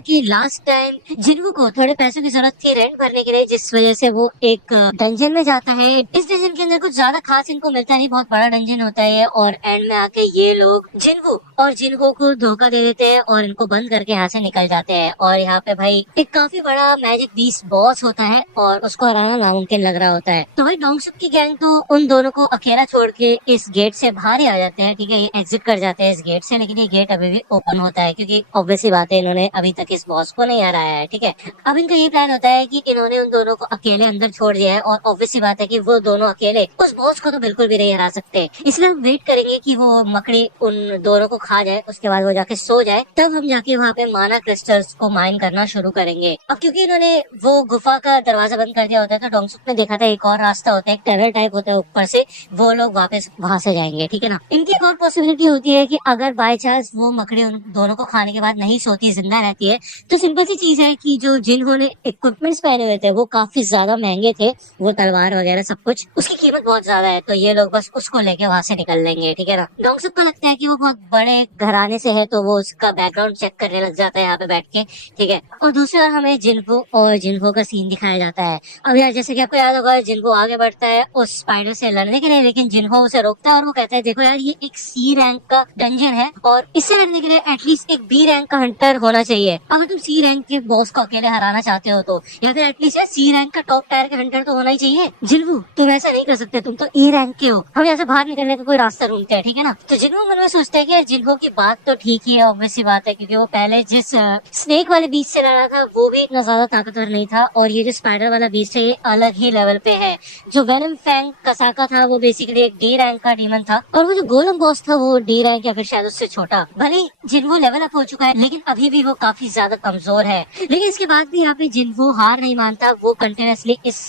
कि last time जिन्हों को थोड़े पैसों की जरूरत थी रेंट भरने के लिए, जिस वजह से वो एक डंजन में जाता है। इस डंजन के अंदर कुछ ज्यादा खास इनको मिलता नहीं, बहुत बड़ा डंजन होता है और एंड में आके ये लोग जिन्हों और जिन्हों को धोखा दे देते हैं और इनको बंद करके यहाँ से निकल जाते हैं। और यहाँ पे भाई एक काफी बड़ा मैजिक बीस्ट बॉस होता है और उसको हराना नामुमकिन लग रहा होता है। तो भाई डोंगसुक की गैंग तो उन दोनों को अकेला छोड़ के इस गेट से बाहर ही आ जाते हैं, ठीक है, ये एग्जिट कर जाते हैं इस गेट से। लेकिन ये गेट अभी भी ओपन होता है क्योंकि ऑब्वियसली बात है, इन्होंने अभी तक इस बॉस को नहीं हराया है, ठीक है। अब इनका ये प्लान होता है कि इन्होंने उन दोनों को अकेले अंदर छोड़ दिया है और ऑब्वियसली बात है कि वो दोनों अकेले उस बॉस को तो बिल्कुल भी नहीं हरा सकते। इसलिए हम वेट करेंगे कि वो मकड़ी उन दोनों को खा जाए, उसके बाद वो जाके सो जाए, तब हम जाके वहाँ पे माना क्रिस्टल्स को माइन करना शुरू करेंगे। अब क्योंकि इन्होंने वो गुफा का दरवाजा बंद कर दिया होता है, तो डोंगसुक ने देखा था एक और रास्ता होता है, एक टनल टाइप होता है ऊपर से, वो लोग वापस वहां से जाएंगे, ठीक है ना। इनकी एक और पॉसिबिलिटी होती है कि अगर बाय चांस वो मकड़ी उन दोनों को खाने के बाद नहीं सोती, जिंदा रहती है, तो सिंपल सी चीज है कि जो जिन्होंने इक्विपमेंट्स पहने हुए थे वो काफी ज्यादा महंगे थे, वो तलवार वगैरह सब कुछ, उसकी कीमत बहुत ज्यादा है, तो ये लोग बस उसको लेके वहां से निकल लेंगे, ठीक है ना। डोंगसुक को लगता है कि वो बहुत बड़े घराने से है, तो वो उसका बैकग्राउंड चेक करने लग जाता है यहाँ पे बैठ के, ठीक है। और दूसरी ओर हमें जिन्हो और जिन्हो का सीन दिखाया जाता है। अब यार जैसे कि आपको याद होगा, जिन्हो आगे बढ़ता है उस स्पाइडर से लड़ने के लिए, लेकिन जिन्हो उसे रोकता है और वो कहता है देखो यार, ये एक सी रैंक का डंजन है और इससे लड़ने के लिए एटलीस्ट एक बी रैंक का हंटर होना चाहिए। अगर तुम सी रैंक के बॉस को अकेले हराना चाहते हो तो, या फिर एटलीस्ट सी रैंक का टॉप टायर का हंटर तो होना ही चाहिए। जिन्हो तुम ऐसा नहीं कर सकते, तुम तो ई रैंक के हो, हम यहाँ से बाहर निकलने का कोई रास्ता ढूंढते हैं, ठीक है ना। तो जिन्हो मन में सोचता है कि जिन्हो की बात तो ठीक ही है, ऑब्वियसली बात है, क्योंकि वो पहले जिस स्नेक वाले बीच से लड़ा था वो भी इतना ज्यादा ताकतवर नहीं था, और ये जो स्पाइडर वाला बीच है ये अलग ही लेवल पे है। जो वेनम फैंग कसाका था वो बेसिकली एक डी रैंक का डीमन था, और वो जो गोलम बॉस था वो डी रैंक या फिर शायद उससे छोटा। भले जिन्हो लेवल अप हो चुका है लेकिन अभी भी वो काफी ज्यादा कमजोर है। लेकिन इसके बाद भी यहाँ पे जिन्हो हार नहीं मानता, वो कंटिन्यूअसली इस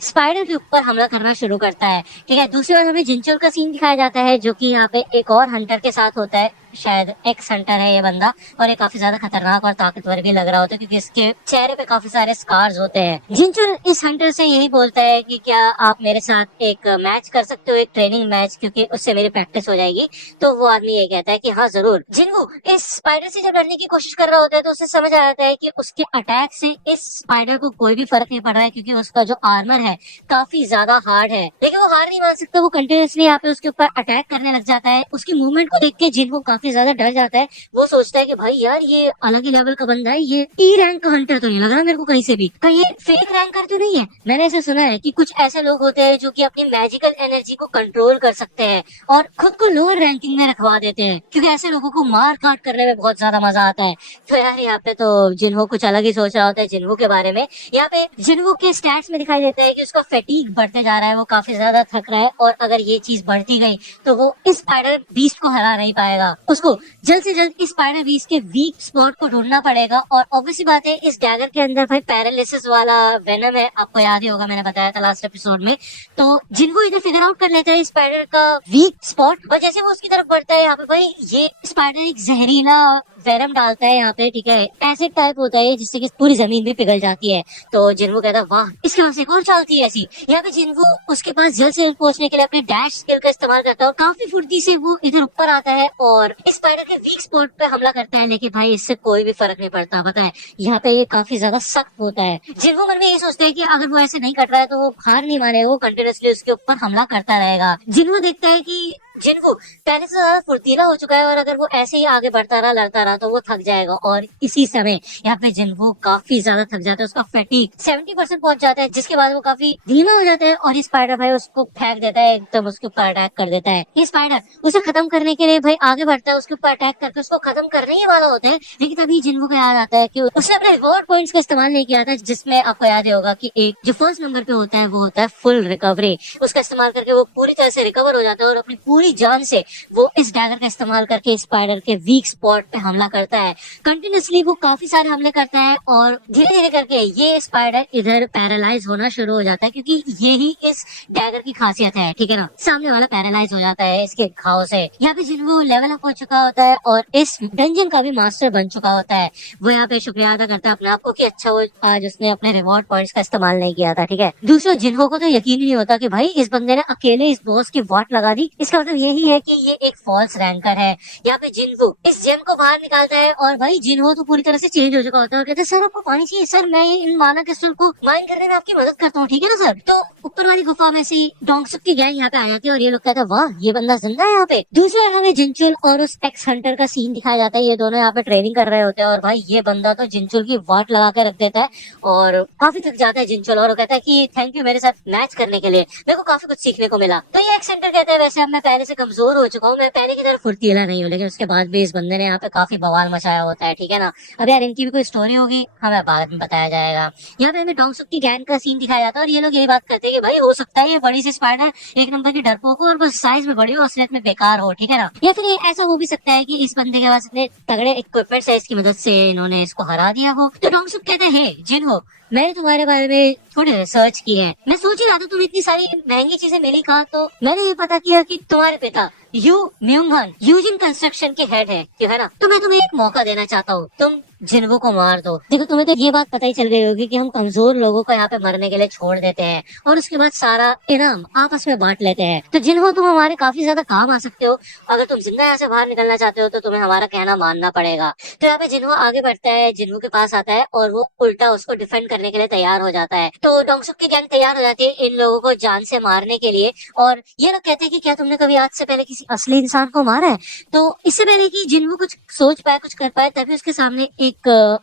स्पाइडर के ऊपर हमला करना शुरू करता है, ठीक है। दूसरी बार हमें जिनचोर का सीन दिखाया जाता है, जो कि यहाँ पे एक और हंटर के साथ होता है, शायद एक्स हंटर है ये बंदा, और ये काफी ज्यादा खतरनाक और ताकतवर भी लग रहा होता है क्योंकि इसके चेहरे पे काफी सारे स्कार्स होते हैं। जिनचुन इस हंटर से यही बोलता है कि क्या आप मेरे साथ एक मैच कर सकते हो, एक ट्रेनिंग मैच, क्योंकि उससे मेरी प्रैक्टिस हो जाएगी। तो वो आदमी ये कहता है कि हाँ जरूर। जिन्हो इस स्पाइडर से जब लड़ने की कोशिश कर रहा होता है तो उसे समझ आ जाता है कि उसके अटैक से इस स्पाइडर को कोई भी फर्क नहीं पड़ रहा है, क्योंकि उसका जो आर्मर है काफी ज्यादा हार्ड है। लेकिन वो हार नहीं मान सकता, वो कंटिन्यूअसली यहाँ पे उसके ऊपर अटैक करने लग जाता है। उसकी मूवमेंट को देख के जिन्हो काफी ज्यादा डर जाता है। वो सोचता है कि भाई यार ये अलग ही लेवल का बंदा है, ये ई रैंक का हंटर तो नहीं लग रहा मेरे को कहीं से भी, कहीं ये फेक रैंकर तो नहीं है। मैंने ऐसा सुना है कि कुछ ऐसे लोग होते हैं जो कि अपनी मैजिकल एनर्जी को कंट्रोल कर सकते हैं और खुद को लोअर रैंकिंग में रखवा देते हैं, क्योंकि ऐसे लोगों को मार काट करने में बहुत ज्यादा मजा आता है। तो यार यहाँ पे तो जिन्हो कुछ अलग ही सोच रहा होता है जिन्हो के बारे में। यहाँ पे जिन्हो के स्टैट्स में दिखाई देता है कि उसका फैटीग बढ़ते जा रहा है, वो काफी ज्यादा थक रहा है, और अगर ये चीज बढ़ती गई तो वो इस स्पाइडर बीस्ट को हरा नहीं पाएगा। उसको जल्द से जल्द इस स्पाइडर बीस्ट के वीक स्पॉट को ढूंढना पड़ेगा। और ऑब्वियसली बात है इस डैगर के अंदर भाई पैरालिसिस वाला वेनम है, आपको याद ही होगा, मैंने बताया था लास्ट एपिसोड में। तो जिनको इधर फिगर आउट कर लेता है इस स्पाइडर का वीक स्पॉट, और जैसे वो उसकी तरफ बढ़ता है, यहाँ पे भाई ये स्पाइडर एक जहरीला वेनम डालता है यहाँ पे, ठीक है, एसिड टाइप होता है जिससे कि पूरी जमीन भी पिघल जाती है। तो जिन्हो कहता है वाह, इसके पास एक और चालती है ऐसी। यहाँ पे जिन्हो उसके पास जल्द से जल्द पहुंचने के लिए अपने डैश स्किल का इस्तेमाल करता है, और काफी फुर्ती से वो इधर ऊपर आता है और इस स्पाइडर के वीक स्पॉट पे हमला करता है। लेकिन भाई इससे कोई भी फर्क नहीं पड़ता, पता है, यहाँ पे ये काफी ज्यादा सख्त होता है। जिन्हो मन में ये सोचता है कि अगर वो ऐसे नहीं कर रहा है तो वो हार नहीं मानेगा, वो कंटिन्यूअसली उसके ऊपर हमला करता रहेगा। जिन्हो देखता है कि जिन्हो पहले से ज्यादा फुर्तीला हो चुका है, और अगर वो ऐसे ही आगे बढ़ता रहा, लड़ता रहा, तो वो थक जाएगा। और इसी समय यहाँ पे जिन्हो काफी ज्यादा थक जाता है, उसका फैटीग 70% पहुंच जाता है, जिसके बाद वो काफी धीमा हो जाता है, और ये स्पाइडर भाई उसको फेंक देता है, एकदम उसके ऊपर अटैक कर देता है। ये स्पाइडर उसे खत्म करने के लिए भाई आगे बढ़ता है, उसके ऊपर अटैक करके उसको खत्म करने ही वाला होता है। लेकिन तभी जिन्हो को याद आता है कि उसने अपने रिवॉर्ड पॉइंट्स का इस्तेमाल नहीं किया था, जिसमें आपको याद होगा कि एक जो फर्स्ट नंबर पे होता है वो होता है फुल रिकवरी। उसका इस्तेमाल करके वो पूरी तरह से रिकवर हो जाता है और अपनी पूरी जान से वो इस डैगर का इस्तेमाल करके स्पाइडर के वीक स्पॉट पे हमला करता है। कंटिन्यूअसली वो काफी सारे हमले करता है, और धीरे धीरे करके ये स्पाइडर इधर पैरालाइज होना शुरू हो जाता है, क्योंकि यही इस डैगर की खासियत है, ठीक है ना। सामने वाला पैरालाइज हो जाता है इसके घाव से। यहाँ पे जिन्हो लेवल अप हो चुका होता है और इस डंजन का भी मास्टर बन चुका होता है। वो यहाँ पे शुक्रिया अदा करता है अपने आप को कि अच्छा वो आज उसने अपने रिवॉर्ड पॉइंट्स का इस्तेमाल नहीं किया था, ठीक है। दूसरा जिन्हो को तो यकीन ही नहीं होता कि भाई इस बंदे ने अकेले इस बॉस की वाट लगा दी, इसका मतलब मतलब यही है कि ये एक फॉल्स रैंकर है। यहाँ पे जिनवू इस जेम को बाहर निकालता है और भाई जिनवू तो पूरी तरह से चेंज हो चुका होता है और कहते हैं सर आपको पानी चाहिए, सर मैं इन माना क्रिस्टल को माइन करने में आपकी मदद करता हूँ, ठीक है ना सर। तो ऊपर वाली गुफा में से डोंगसुक की गैंग यहाँ पे आ जाती है और ये लोग कहते हैं वाह ये बंदा जिंदा है यहाँ पे। दूसरा हमें जिनचुल और उस एक्स हंटर का सीन दिखाया जाता है, ये दोनों यहाँ पे ट्रेनिंग कर रहे होते हैं और भाई ये बंदा तो जिनचुल की वाट लगा के रख देता है और काफी थक जाता है जिनचुल और वो कहता है कि थैंक यू मेरे साथ मैच करने के लिए, मेरे को काफी कुछ सीखने को मिला। तो ये एक्स हंटर कहता है वैसे अब मैं पहले से कमजोर हो चुका हूँ, मैं पहले की तरह फुर्तीला नहीं हूँ, लेकिन उसके बाद भी इस बंदे ने यहाँ पे काफी बवाल मचाया होता है, ठीक है ना। अब यार इनकी भी कोई स्टोरी होगी हमें बाद में बताया जाएगा। यहाँ पे हमें डोंगसुक की गैंग का सीन दिखाया जाता है और ये लोग यही बात करते हैं कि भाई हो सकता है ये बड़ी सी स्पाइडर एक नंबर की डरपोक हो और बस साइज में बड़ी हो असलियत में बेकार हो, ठीक है ना। या फिर ये ऐसा हो भी सकता है कि इस बंदे के पास इतने तगड़े इक्विपमेंट है इसकी मदद से इन्होंने इसको हरा दिया हो। तो डोंगसुक कहते हैं जिन हो मैंने तुम्हारे बारे में थोड़ी रिसर्च की है, मैं सोच ही रहा था तुम इतनी सारी महंगी चीजें मिली कहा, तो मैंने ये पता किया कि तुम्हारे पिता यू म्यूंगन यूजिन कंस्ट्रक्शन के हेड है, क्यों है ना। तो मैं तुम्हें एक मौका देना चाहता हूँ, तुम जिनवू को मार दो। देखो तुम्हें तो ये बात पता ही चल गई होगी कि हम कमजोर लोगों को यहाँ पे मरने के लिए छोड़ देते हैं और उसके बाद सारा इनाम आपस में बांट लेते हैं। तो जिनवू तुम हमारे काफी ज्यादा काम आ सकते हो, अगर तुम जिंदा यहाँ से बाहर निकलना चाहते हो तो तुम्हें हमारा कहना मानना पड़ेगा। तो यहाँ पे जिनवू आगे बढ़ता है, जिनवू के पास आता है और वो उल्टा उसको डिफेंड करने के लिए तैयार हो जाता है। तो डोंगसुक की गैंग तैयार हो जाती है इन लोगों को जान से मारने के लिए और ये लोग कहते हैं कि क्या तुमने कभी आज से पहले किसी असली इंसान को मारा है। तो इससे पहले कि जिनवू कुछ सोच पाए कुछ कर पाए तभी उसके सामने एक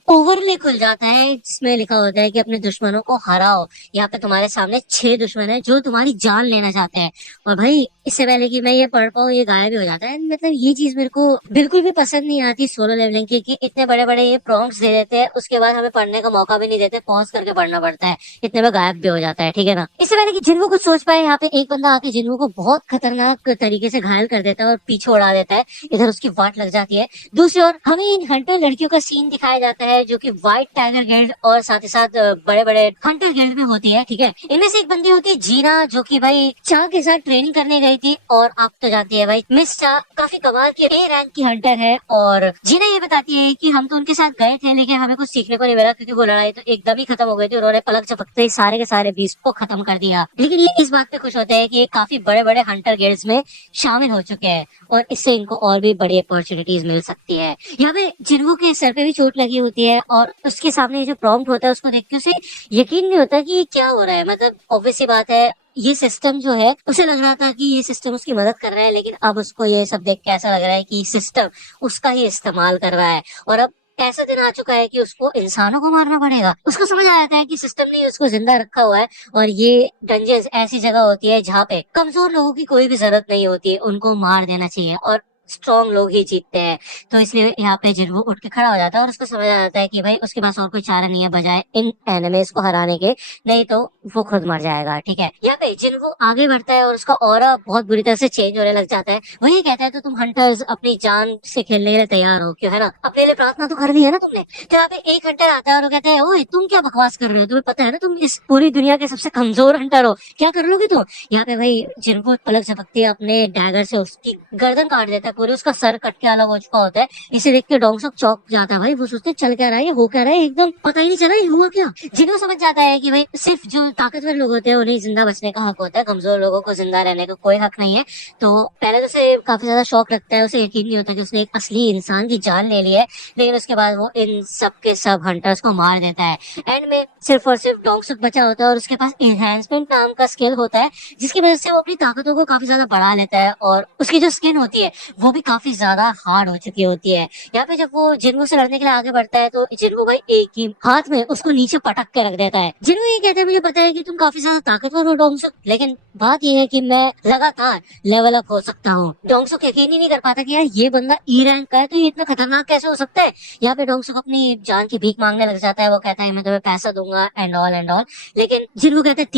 ओवरले खुल जाता है जिसमें लिखा होता है कि अपने दुश्मनों को हराओ। यहाँ पे तुम्हारे सामने 6 दुश्मन है जो तुम्हारी जान लेना चाहते हैं। और भाई इससे पहले कि मैं ये पढ़ पाऊँ ये गायब ही हो जाता है। मतलब ये चीज मेरे को बिल्कुल भी पसंद नहीं आती सोलो लेवलिंग की, कि इतने बड़े बड़े ये प्रॉम्प्ट्स दे देते हैं उसके बाद हमें पढ़ने का मौका भी नहीं देते, पॉज करके पढ़ना पड़ता है, इतने में गायब भी हो जाता है, ठीक है ना। इससे पहले कि जिनवू कुछ सोच पाए यहाँ पे एक बंदा आके जिनवू को बहुत खतरनाक तरीके से घायल कर देता है और पीछे उड़ा देता है, इधर उसकी वाट लग जाती है। दूसरी ओर हमें इन हंटर लड़कियों का सीन दिखाया जाता है जो कि व्हाइट टाइगर गिल्ड और साथ ही साथ बड़े बड़े हंटर गिल्ड में होती है, ठीक है। इनमें से एक बंदी होती है जीना जो कि भाई चा के साथ ट्रेनिंग करने गई थी और आप तो जानती है भाई मिस चा काफी कमाल की ए रैंक की हंटर है और जीना ये बताती है कि हम तो उनके साथ गए थे लेकिन हमें कुछ सीखने को नहीं मिला क्योंकि वो लड़ाई तो एकदम ही खत्म हो गई थी, उन्होंने पलक झपकते ही सारे के सारे बीस्ट को खत्म कर दिया। लेकिन ये इस बात पे खुश होते हैं कि ये काफी बड़े बड़े हंटर गिल्ड्स में शामिल हो चुके हैं और इससे इनको और भी बड़ी अपॉर्चुनिटीज मिल सकती है। यहाँ पे जिनवू के सर पे भी चोट लगी होती है और उसके सामने जो प्रॉम्प्ट होता है उसको देख के उसे यकीन नहीं होता कि ये क्या हो रहा है। मतलब ऑब्वियस सी बात है ये सिस्टम जो है उसे लग रहा था कि ये सिस्टम उसकी मदद कर रहा है, लेकिन अब उसको ये सब देख के ऐसा लग रहा है कि सिस्टम उसका ही इस्तेमाल कर रहा है और अब ऐसा दिन आ चुका है कि उसको इंसानों को मारना पड़ेगा। उसको समझ आ जाता है कि सिस्टम ने उसको जिंदा रखा हुआ है और ये डंजन्स ऐसी जगह होती है जहाँ पे कमजोर लोगों की कोई भी जरूरत नहीं होती है, उनको मार देना चाहिए और स्ट्रॉन्ग लोग ही जीतते हैं। तो इसलिए यहाँ पे जिनवू उठ के खड़ा हो जाता है और उसको समझ आ जाता है कि भाई उसके पास और कोई चारा नहीं है बजाय इन एनिमीज को हराने के, नहीं तो वो खुद मर जाएगा, ठीक है। यहाँ पे जिनवू आगे बढ़ता है और उसका ऑरा बहुत बुरी तरह से चेंज होने लग जाता है। वही कहता है तो तुम हंटर्स अपनी जान से खेलने के लिए तैयार हो, क्यों है ना, अपने लिए प्रार्थना तो कर ली है ना तुमने। तो यहाँ पे एक हंटर आता है और वो कहता है ओए तुम क्या बकवास कर रहे हो, तुम्हें पता है ना तुम इस पूरी दुनिया के सबसे कमजोर हंटर हो, क्या कर लोगे तुम। यहाँ पे भाई जिनवू पलक झपकते अपने डैगर से उसकी गर्दन काट देता है, पूरे उसका सर कट के अलग हो चुका होता है। इसे देख के डोंगसुक चौंक जाता है, भाई वो सोचते चल क्या रहा है, हो क्या रहा है, एकदम पता ही नहीं चला ये हुआ क्या। जिन्हों समझ जाता है कि भाई सिर्फ जो ताकतवर लोग होते हैं उन्हें जिंदा बचने का हक होता है, कमजोर लोगों को जिंदा रहने का कोई हक नहीं है। तो पहले तो उसे काफी ज्यादा शौक लगता है, उसे यकीन नहीं होता कि उसने एक असली इंसान की जान ले ली है, लेकिन उसके बाद वो इन सब के सब हंटर्स को मार देता है। एंड में सिर्फ और सिर्फ डोंगसुक बचा होता है और उसके पास एनहांसमेंट नाम का स्किल होता है जिसकी वजह से वो अपनी ताकतों को काफी ज्यादा बढ़ा लेता है और उसकी जो स्किन होती है वो भी काफी ज्यादा हार्ड हो चुकी होती है। यहाँ पे जब वो जिनवू से लड़ने के लिए आगे बढ़ता है तो जिनवू भाई एक ही हाथ में उसको नीचे पटक के रख देता है। जिनवू ये कहते हैं मुझे पता है कि तुम काफी ज्यादा ताकतवर हो डोंगसुक, लेकिन बात ये है कि मैं लगातार लेवल अप हो सकता हूँ। डोंगसुक यकीन ही नहीं कर पाता कि यार ये बंदा ई रैंक का है तो ये इतना खतरनाक कैसे हो सकता है। यहाँ पे डोंगसुक अपनी जान की भीख मांगने लग जाता है, वो कहता है मैं तुम्हें पैसा दूंगा एंड ऑल, लेकिन जिनवू कहते हैं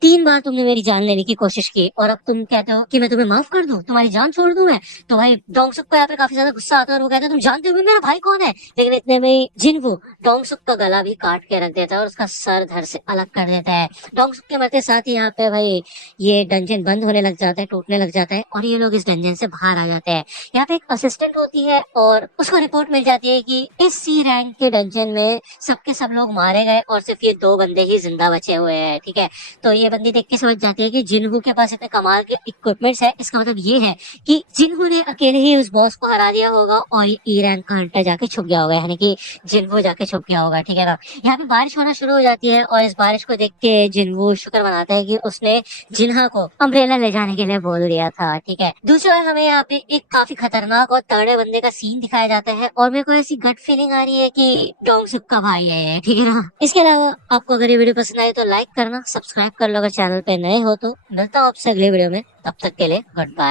3 बार तुमने मेरी जान लेने की कोशिश की और अब तुम कहते हो कि मैं तुम्हें माफ कर दूं, तुम्हारी जान छोड़ दूं मैं। तो भाई भाई डोंगसुक को यहाँ पे काफी ज्यादा गुस्सा आता है और वो कहता है तुम जानते हो मेरा भाई कौन है, लेकिन इतने में ही जिनवू डोंगसुक का गला भी काट के रख देता है और उसका सर धड़ से अलग कर देता है। डोंगसुक के मरते साथ ही यहाँ पे भाई ये डंजन बंद होने लग जाता है, टूटने लग जाता है और ये लोग इस डंजन से बाहर आ जाते हैं। यहाँ पे एक असिस्टेंट होती है और उसको रिपोर्ट मिल जाती है कि इस सी रैंक के डंजन में सबके सब लोग मारे गए और सिर्फ ये 2 बंदे ही जिंदा बचे हुए हैं। ठीक है, तो ये बंदी देख के समझ जाती है कि जिनहू के पास इतने कमाल के इक्विपमेंट्स है, इसका मतलब ये है कि जिनहू ने अकेले ही उस बॉस को हरा दिया होगा और ये ई रैंक का हंटर जाके छुप गया होगा, यानी कि जिनहू जाके छुप गया होगा। ठीक है ना, यहाँ पे बारिश होना शुरू हो जाती है और इस बारिश को देख के जिनहू शुक्र मनाता है कि उसने जिन्हा को अम्ब्रेला ले जाने के लिए बोल दिया था। ठीक है, दूसरी ओर हमें यहाँ पे एक काफी खतरनाक और तगड़े बंदे का सीन दिखाया जाता है और मेरे को ऐसी गट फीलिंग आ रही है कि डोंगसुक का भाई है ये। ठीक है ना, इसके अलावा आपको अगर ये वीडियो पसंद आई तो लाइक करना, सब्सक्राइब कर लो अगर चैनल पे नए हो तो। मिलता हूँ आपसे अगले वीडियो में, तब तक के लिए गुड बाय।